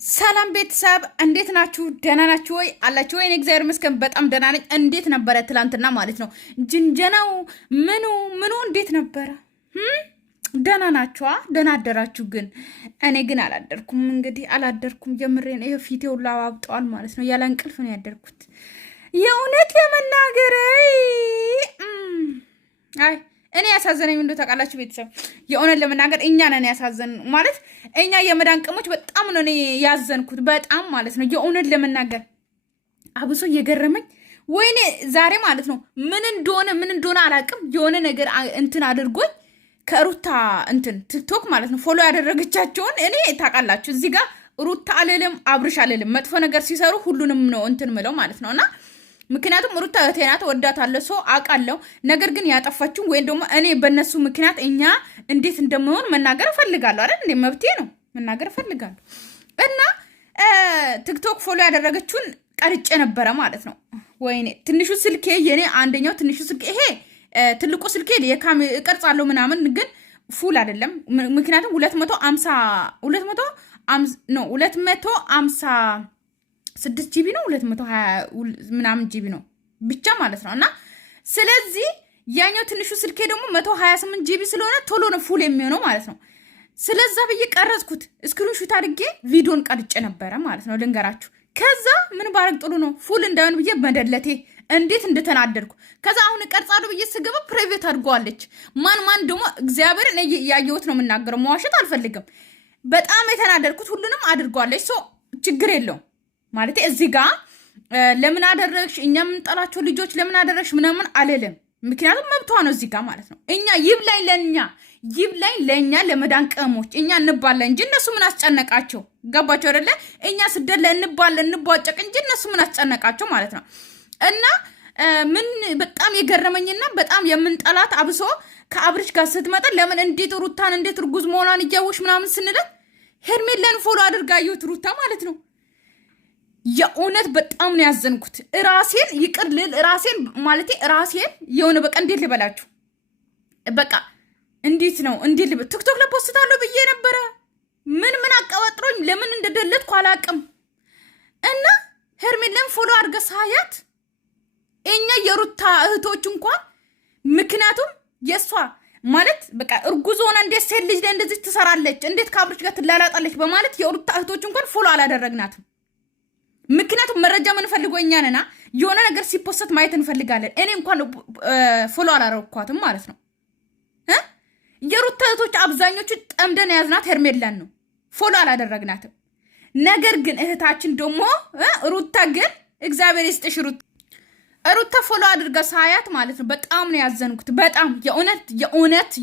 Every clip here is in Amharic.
ሰላም ቤተሰብ እንዴት ናችሁ? ደህና ናችሁ ወይ? አላችሁ ወይ? እኔ እግዚአብሔር ይመስገን በጣም ደህና ነኝ። እንዴት ነበረ ትላንትና ማለት ነው? ጅንጀናው ምኑ እንዴት ነበረ? ደህና ናችሁ? ደህና አደራችሁ? ግን እኔ ግን አላደርኩም። እንግዲህ አላደርኩም። የምሬን ይሄ ፊቴ ሁሉ አባብጠዋል ማለት ነው። ያለ እንቅልፍ ነው ያደርኩት። የእውነት ለመናገር አይ እኔ ያሳዘነኝ ምንድነው ታውቃላችሁ ቤተሰብ? የእውነት ለመናገር እኛ ነን ያሳዘን ማለት እኛ የመዳን ቅሞች በጣም ነው እኔ ያዘንኩት በጣም ማለት ነው። የእውነት ለመናገር አብሶ እየገረመኝ ወይኔ ዛሬ ማለት ነው ምን እንደሆነ አላውቅም። የሆነ ነገር እንትን አድርጎኝ ከሩታ እንትን ቲክቶክ ማለት ነው ፎሎ ያደረገቻቸውን እኔ ታውቃላችሁ እዚህ ጋር ሩታ አልልም አብርሽ አልልም መጥፎ ነገር ሲሰሩ ሁሉንም ነው እንትን ምለው ማለት ነውና ምክንያቱም ሩታ እህቴ ናት ወዳታለሁ ሰው አውቃለሁ። ነገር ግን ያጠፋችሁ ወይም ደግሞ እኔ በእነሱ ምክንያት እኛ እንዴት እንደምሆን መናገር እፈልጋለሁ አይደል እንዴ? መብቴ ነው መናገር እፈልጋለሁ። እና ቲክቶክ ፎሎ ያደረገችውን ቀርጬ ነበረ ማለት ነው። ወይኔ ትንሹ ስልኬ የኔ አንደኛው ትንሹ ስልኬ ይሄ ትልቁ ስልኬ የካሜራ እቀርጻለሁ ምናምን ግን ፉል አይደለም። ምክንያቱም 256 ጂቢ ነው 220 ምናምን ጂቢ ነው ብቻ ማለት ነው። እና ስለዚህ ያኛው ትንሹ ስልኬ ደግሞ 128 ጂቢ ስለሆነ ቶሎ ነው ፉል የሚሆነው ማለት ነው። ስለዛ ብዬ ቀረጽኩት ስክሪንሾት አድርጌ ቪዲዮን ቀርጬ ነበረ ማለት ነው ልንገራችሁ። ከዛ ምን ባረግ ጥሩ ነው ፉል እንዳይሆን ብዬ መደለቴ እንዴት እንደተናደድኩ። ከዛ አሁን ቀርጻለሁ ብዬ ስገባ ፕራይቬት አድርጓለች። ማን ደግሞ እግዚአብሔር እኔ ያየሁት ነው የምናገረው መዋሸት አልፈልግም። በጣም የተናደድኩት ሁሉንም አድርጓለች። ሶ ችግር የለውም ማለት እዚህ ጋር ለምን አደረግሽ እኛ የምንጠላቸው ልጆች ለምን አደረግሽ ምናምን አልልም። ምክንያቱም መብቷ ነው እዚህ ጋር ማለት ነው። እኛ ይብላኝ ለእኛ ለመዳን ቅመሞች እኛ እንባለን እንጂ እነሱ ምን አስጨነቃቸው? ገባቸው አይደለ? እኛ ስደት ላይ እንቧጨቅ እንጂ እነሱ ምን አስጨነቃቸው ማለት ነው። እና ምን በጣም የገረመኝና በጣም የምንጠላት አብሶ ከአብርሽ ጋር ስትመጣ ለምን እንዴት ሩታን እንዴት እርጉዝ መሆኗን እያወሽ ምናምን ስንለት ሄርሜላን ፎሎ አድርጋ አየሁት ሩታ ማለት ነው። የእውነት በጣም ነው ያዘንኩት። ራሴን ይቅር ልል ራሴን ማለት ራሴን የሆነ በቃ እንዴት ልበላችሁ በቃ እንዴት ነው ቲክቶክ ላይ ፖስታለሁ ብዬ ነበረ። ምን አቀባጥሮኝ ለምን እንደደለትኩ አላቅም። እና ሄርሜላን ፎሎ አድርገ ሳያት እኛ የሩታ እህቶች እንኳን ምክንያቱም የሷ ማለት በቃ እርጉዝ ሆና እንዴት ሴት ልጅ ላይ እንደዚህ ትሰራለች እንዴት ከአብርሽ ጋር ትላላጣለች በማለት የሩታ እህቶች እንኳን ፎሎ አላደረግናትም። ምክንያቱም መረጃ ምን ፈልጎ እኛ ነና የሆነ ነገር ሲፖስት ማየት እንፈልጋለን። እኔ እንኳን ፎሎ አላረኳትም ማለት ነው። የሩታ እህቶች አብዛኞቹ ጠምደን ያዝናት ሄርሜላን ነው ፎሎ አላደረግናትም። ነገር ግን እህታችን ደግሞ ሩታ ግን እግዚአብሔር ይስጥሽ ሩታ ፎሎ አድርጋ ሳያት ማለት ነው በጣም ነው ያዘንኩት። በጣም የእውነት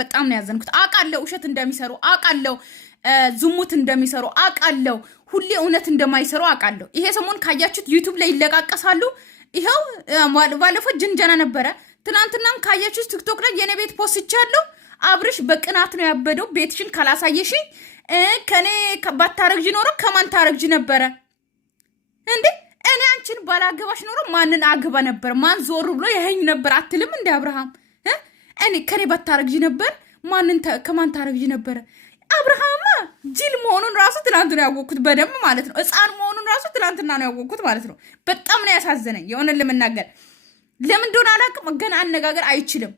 በጣም ነው ያዘንኩት። አውቃለሁ ውሸት እንደሚሰሩ አውቃለሁ፣ ዝሙት እንደሚሰሩ አውቃለሁ፣ ሁሌ እውነት እንደማይሰሩ አውቃለሁ። ይሄ ሰሞን ካያችሁት ዩቲዩብ ላይ ይለቃቀሳሉ። ይኸው ባለፈው ጅንጀና ነበረ። ትናንትናም ካያችሁት ቲክቶክ ላይ የኔ ቤት ፖስቻለሁ። አብርሽ በቅናት ነው ያበደው። ቤትሽን ካላሳየሽኝ ከኔ ባታረግጂ ኖሮ ከማን ታረግጂ ነበረ እንዴ? እኔ አንቺን ባላገባሽ ኖሮ ማንን አግባ ነበር? ማን ዞር ብሎ ይሄኝ ነበር አትልም እንደ አብርሃም እኔ ከኔ ባታረግጂ ነበር ከማን ታረግጂ ነበረ? አብርሃማ ጅል መሆኑን ራሱ ትናንትና ነው ያወቅኩት በደንብ ማለት ነው። ሕፃን መሆኑን ራሱ ትናንትና ነው ያወቅኩት ማለት ነው። በጣም ነው ያሳዘነኝ የሆነን ለመናገር ለምን እንደሆነ አላውቅም። ገና አነጋገር አይችልም።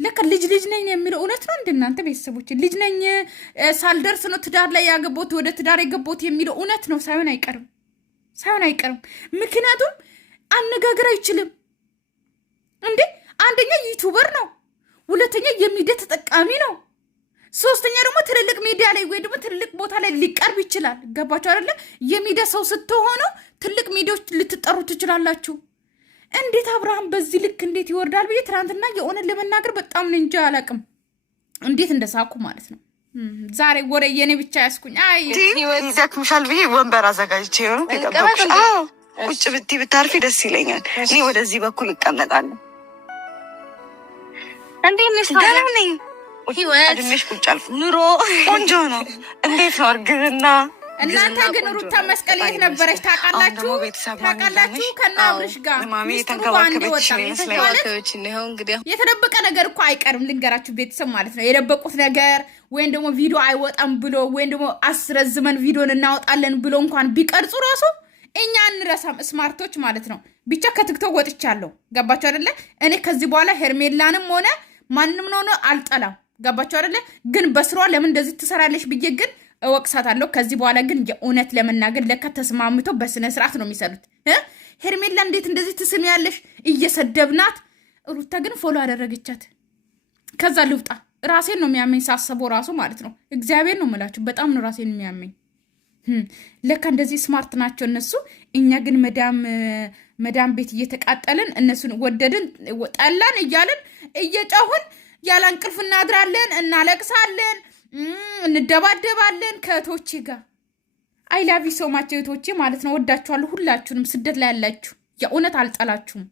ለካ ልጅ ነኝ የሚለው እውነት ነው። እንደናንተ ቤተሰቦች ልጅ ነኝ ሳልደርስ ነው ትዳር ላይ ያገቦት ወደ ትዳር የገቦት የሚለው እውነት ነው። ሳይሆን አይቀርም። ምክንያቱም አነጋገር አይችልም እንዴ። አንደኛ ዩቲዩበር ነው፣ ሁለተኛ የሚዲያ ተጠቃሚ ነው፣ ሶስተኛ ደግሞ ትልልቅ ሚዲያ ላይ ወይ ደግሞ ትልልቅ ቦታ ላይ ሊቀርብ ይችላል። ገባችሁ አይደለ? የሚዲያ ሰው ስትሆኑ ትልቅ ሚዲያዎች ልትጠሩ ትችላላችሁ። እንዴት አብርሃም በዚህ ልክ እንዴት ይወርዳል ብዬ ትናንትና የሆነን ለመናገር በጣም ነው እንጂ አላቅም እንዴት እንደሳኩ ማለት ነው። ዛሬ ወሬ የኔ ብቻ ያስኩኝ። አይ ይደክምሻል ብዬ ወንበር አዘጋጅቼ ነው ተቀበልኩሽ። ቁጭ ብታርፊ ደስ ይለኛል። እኔ ወደዚህ በኩል እቀመጣለሁ። እንዴት ነሽ? ደህና ነኝ። አድሜሽ ቁጭ አልኩ። ኑሮ ቆንጆ ነው። እንዴት ነው እርግዝና? እናንተ ግን ሩታ መስቀል የት ነበረች ታውቃላችሁ? ከና አብርሽ ጋር የተደበቀ ነገር እኮ አይቀርም። ልንገራችሁ ቤተሰብ ማለት ነው የደበቁት ነገር ወይም ደግሞ ቪዲዮ አይወጣም ብሎ ወይም ደግሞ አስረዝመን ቪዲዮን እናወጣለን ብሎ እንኳን ቢቀርጹ ራሱ እኛ እንረሳም፣ ስማርቶች ማለት ነው። ብቻ ከቲክቶክ ወጥቻለሁ። ገባችሁ አይደለ? እኔ ከዚህ በኋላ ሄርሜላንም ሆነ ማንም ሆነ አልጠላም። ገባችሁ አይደለ? ግን በስሯ ለምን እንደዚህ ትሰራለች ብዬ ግን እወቅሳታለሁ። ከዚህ በኋላ ግን የእውነት ለመናገር ለካ ተስማምተው በስነ ስርዓት ነው የሚሰሩት። ሄርሜላ እንዴት እንደዚህ ትስሚያለሽ? እየሰደብናት። ሩታ ግን ፎሎ አደረገቻት። ከዛ ልውጣ ራሴን ነው የሚያመኝ ሳስበው ራሱ ማለት ነው። እግዚአብሔር ነው የምላችሁ፣ በጣም ነው ራሴን የሚያመኝ። ለካ እንደዚህ ስማርት ናቸው እነሱ። እኛ ግን መዳም ቤት እየተቃጠልን እነሱን ወደድን ጠላን እያልን እየጨሁን ያለ እንቅልፍ እናድራለን፣ እናለቅሳለን፣ እንደባደባለን ከእህቶቼ ጋር። አይ ላቭ ዩ ሶ ማች እህቶቼ ማለት ነው። ወዳችኋለሁ ሁላችሁንም፣ ስደት ላይ ያላችሁ የእውነት አልጠላችሁም።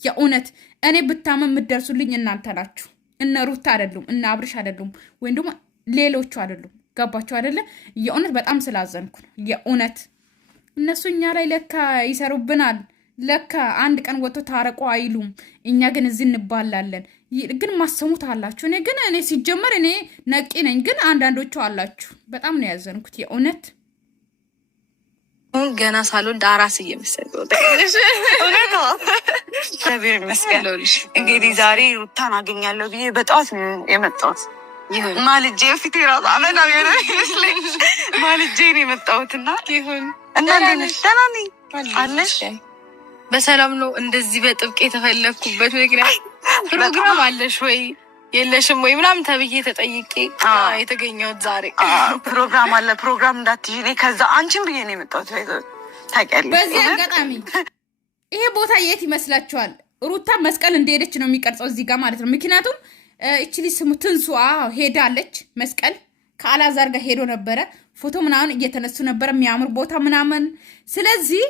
የእውነት እኔ ብታመም የምትደርሱልኝ እናንተ ናችሁ። እነ ሩታ አይደሉም፣ እነ አብርሽ አይደሉም፣ ወይም ደግሞ ሌሎቹ አይደሉም። ገባችሁ አይደለ? የእውነት በጣም ስላዘንኩ ነው። የእውነት እነሱ እኛ ላይ ለካ ይሰሩብናል። ለካ አንድ ቀን ወጥቶ ታረቁ አይሉም። እኛ ግን እዚህ እንባላለን። ግን ማሰሙት አላችሁ። እኔ ሲጀመር እኔ ነቂ ነኝ፣ ግን አንዳንዶቹ አላችሁ። በጣም ነው ያዘንኩት የእውነት። ገና ሳልወልድ አራስ እየመሰለኝ እግዚአብሔር ይመስገን። እንግዲህ ዛሬ ሩታን አገኛለሁ ብዬ በጠዋት ነው የመጣሁት። ማልጄ ፊቴ ራሱ አመና ሆነ ይመስለኝ ማልጄ ነው የመጣሁትና ይሁን እና ደህና ነኝ አለሽ? በሰላም ነው። እንደዚህ በጥብቅ የተፈለግኩበት ምክንያት ፕሮግራም አለሽ ወይ የለሽም ወይ ምናምን ተብዬ ተጠይቄ የተገኘሁት ዛሬ። ፕሮግራም አለ። ፕሮግራም እንዳትይዥ እኔ ከዛ አንቺን ብዬ ነው የመጣሁት። ታውቂያለሽ። በዚህ አጋጣሚ ይሄ ቦታ የት ይመስላችኋል? ሩታ መስቀል እንደሄደች ነው የሚቀርጸው እዚህ ጋር ማለት ነው። ምክንያቱም እችሊ ስሙ ትንሱ ሄዳለች። መስቀል ከአላዛር ጋር ሄዶ ነበረ። ፎቶ ምናምን እየተነሱ ነበረ፣ የሚያምር ቦታ ምናምን። ስለዚህ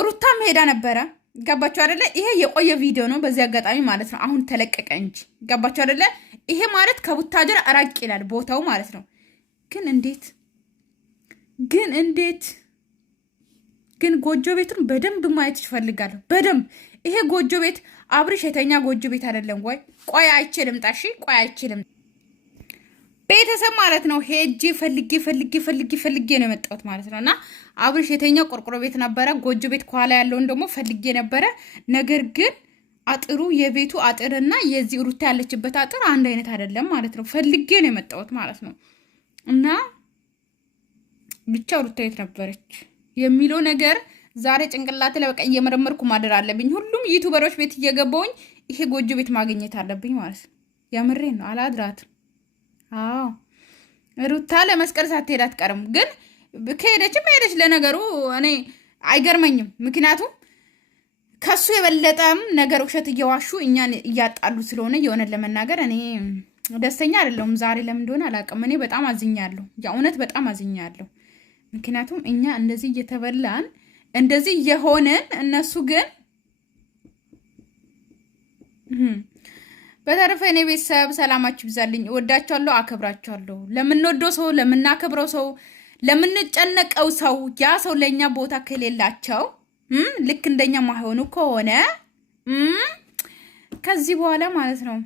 ሩታም ሄዳ ነበረ። ገባችሁ አይደለ? ይሄ የቆየ ቪዲዮ ነው በዚህ አጋጣሚ ማለት ነው። አሁን ተለቀቀ እንጂ ገባችሁ አይደለ? ይሄ ማለት ከቡታጀር ራቅ ይላል ቦታው ማለት ነው። ግን ጎጆ ቤቱን በደንብ ማየት ይፈልጋለሁ። በደንብ ይሄ ጎጆ ቤት አብርሽ የተኛ ጎጆ ቤት አይደለም ወይ? ቆይ አይችልም ጣሺ ቆይ አይችልም ቤተሰብ ማለት ነው። ሄጄ ፈልጌ ነው የመጣሁት ማለት ነው። እና አብርሽ የተኛ ቆርቆሮ ቤት ነበረ። ጎጆ ቤት ከኋላ ያለውን ደግሞ ፈልጌ ነበረ። ነገር ግን አጥሩ የቤቱ አጥርና የዚህ ሩታ ያለችበት አጥር አንድ አይነት አይደለም ማለት ነው። ፈልጌ ነው የመጣሁት ማለት ነው። እና ብቻ ሩታ የት ነበረች የሚለው ነገር ዛሬ ጭንቅላቴ ላይ በቃ እየመረመርኩ ማደር አለብኝ። ሁሉም ዩቲዩበሮች ቤት እየገባውኝ ይሄ ጎጆ ቤት ማግኘት አለብኝ ማለት ነው። የምሬን ነው። አላድራትም። አዎ ሩታ ለመስቀል ሳትሄድ አትቀርም። ግን ከሄደችም ሄደች። ለነገሩ እኔ አይገርመኝም። ምክንያቱም ከሱ የበለጠም ነገር ውሸት እየዋሹ እኛን እያጣሉ ስለሆነ የሆነ ለመናገር እኔ ደስተኛ አይደለሁም። ዛሬ ለምን እንደሆነ አላውቅም። እኔ በጣም አዝኛለሁ። የእውነት በጣም አዝኛለሁ። ምክንያቱም እኛ እንደዚህ እየተበላን እንደዚህ እየሆንን እነሱ ግን በተረፈ እኔ ቤተሰብ ሰላማችሁ ይብዛልኝ። እወዳችኋለሁ፣ አከብራችኋለሁ። ለምንወደው ሰው፣ ለምናከብረው ሰው፣ ለምንጨነቀው ሰው ያ ሰው ለእኛ ቦታ ከሌላቸው ልክ እንደኛ ማይሆኑ ከሆነ ከዚህ በኋላ ማለት ነው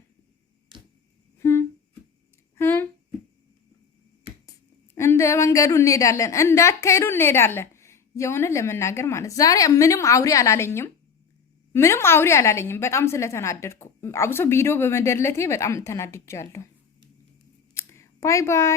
እንደ መንገዱ እንሄዳለን፣ እንዳካሄዱ እንሄዳለን። የሆነ ለመናገር ማለት ዛሬ ምንም አውሪ አላለኝም። በጣም ስለተናደድኩ አብሶ ቪዲዮ በመደለቴ በጣም ተናድጃለሁ። ባይ ባይ።